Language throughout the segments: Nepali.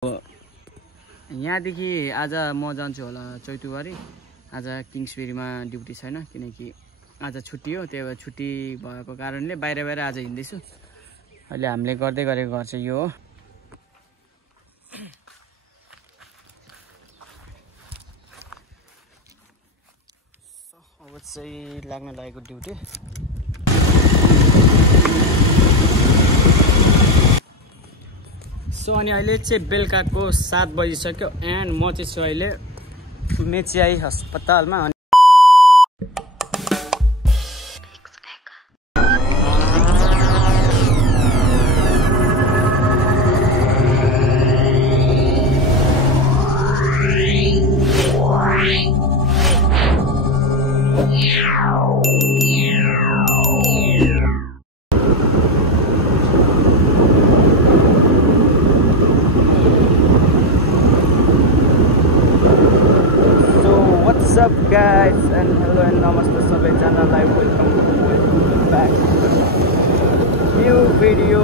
यहाँदेखि आज म जान्छु होला चैतुबारी। आज किङ्सबेरीमा ड्युटी छैन किनकि आज छुट्टी हो, त्यही भएर छुट्टी भएको कारणले बाहिर आज हिँड्दैछु। अहिले हामीले गर्दै गरेको घर चाहिँ यो हो। अब चाहिँ लाग्न लागेको ड्युटी। सो अनि अहिले चाहिँ बेलुकाको 7 बजिसक्यो एन्ड म चाहिँ छु अहिले मेचिआई अस्पतालमा। What's up guys and hello and namaste सबैजनालाई, welcome back new video।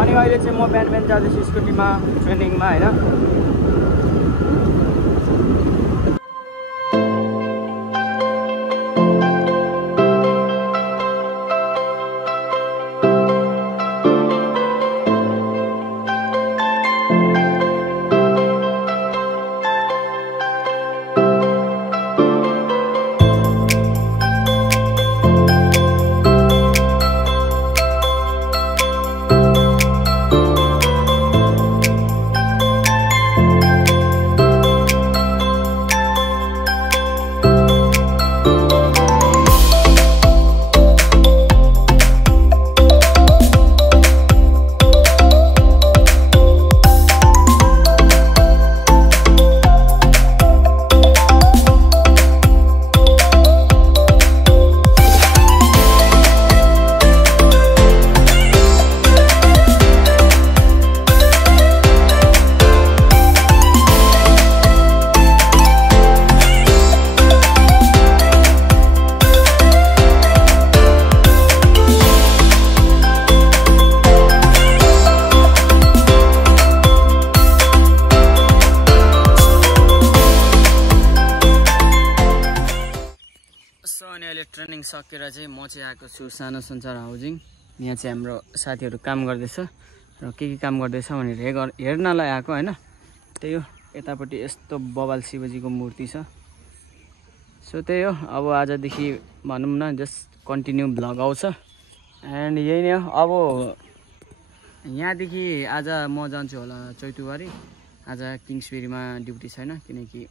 अनि अहिले चाहिँ म बिहान जाँदैछु स्कुटीमा ट्रेनिङमा हैन। अनि अहिले ट्रेनिङ सकेर चाहिँ म चाहिँ आएको छु सानो संसार हाउजिङ। यहाँ चाहिँ हाम्रो साथीहरू काम गर्दैछ र के काम गर्दैछ भनेर हेर्नलाई आएको हैन। त्यही हो, यतापट्टि यस्तो बबाल शिवजीको मूर्ति छ। सो त्यही हो, अब आजदेखि भनौँ न जस्ट कन्टिन्यू भ्लग आउँछ एन्ड यही नै हो। अब यहाँदेखि आज म जान्छु होला चैतुबारी। आज किङ्सबेरीमा ड्युटी छैन किनकि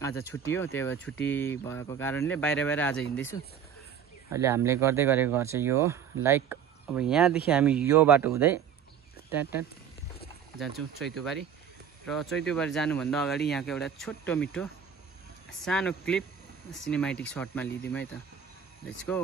आज छुट्टी हो, त्यही भएर छुट्टी भएको कारणले बाहिर आज हिँड्दैछु। अहिले हामीले गर्दै गरेको घर चाहिँ यो हो। लाइक अब यहाँदेखि हामी यो बाटो हुँदै ट्याट जान्छौँ चैतुबारी। र चैतुबारी जानुभन्दा अगाडि यहाँको एउटा छोटो मिठो सानो क्लिप सिनेमेटिक सर्टमा लिदिउँ है त। Let's go.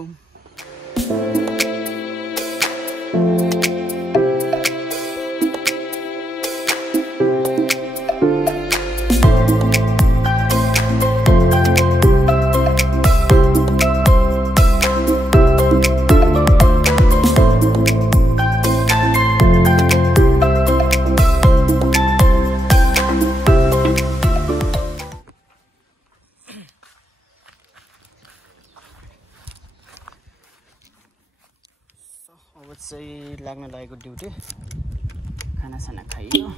अब चाहिँ लाग्न लागेको ड्युटी। खानासाना खाइयो।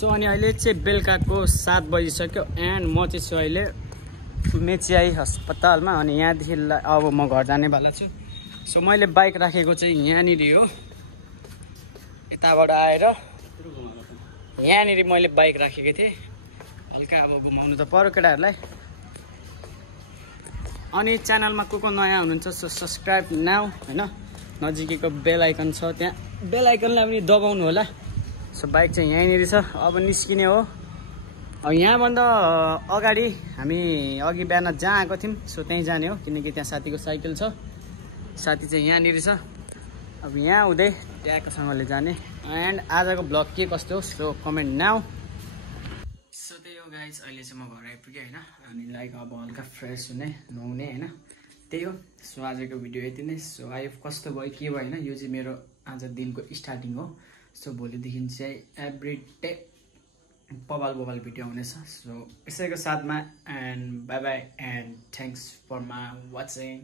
सो अनि अहिले चाहिँ बेलुकाको 7 बजिसक्यो एन्ड म चाहिँ छु अहिले मेचिआई अस्पतालमा। अनि यहाँदेखि अब म घर जानेवाला छु। सो मैले बाइक राखेको चाहिँ यहाँनिर हो, यताबाट आएर यहाँनिर मैले बाइक राखेको थिएँ। हल्का अब घुमाउनु त पर्यो केटाहरूलाई। अनि च्यानलमा को नयाँ हुनुहुन्छ सो सब्सक्राइब नाउ होइन, नजिकैको बेल आइकन छ त्यहाँ बेल आइकनलाई पनि दबाउनु होला। सो बाइक चाहिँ यहीँनिर छ, अब निस्किने हो। यहाँभन्दा अगाडि हामी अघि बिहान जहाँ आएको थियौँ सो त्यहीँ जाने हो, किनकि त्यहाँ साथीको साइकल छ। साथी चाहिँ यहाँनिर छ। अब यहाँ हुँदै ट्याकसँगले जाने। एन्ड आजको ब्लग के कस्तो हो सो कमेन्ट नाउ। सो त्यही हो गाइज, अहिले चाहिँ म घर आइपुगेँ होइन। अनि लाइक अब हल्का फ्रेस हुने नुहाउने होइन, त्यही हो। सो आजको भिडियो यति नै। सो आई कस्तो भयो के भयो होइन, यो चाहिँ मेरो आज दिनको स्टार्टिङ हो। सो भोलिदेखि चाहिँ एभ्री डे बबाल भिडियो हुनेछ। सो यसैको साथमा and bye bye and thanks for my watching.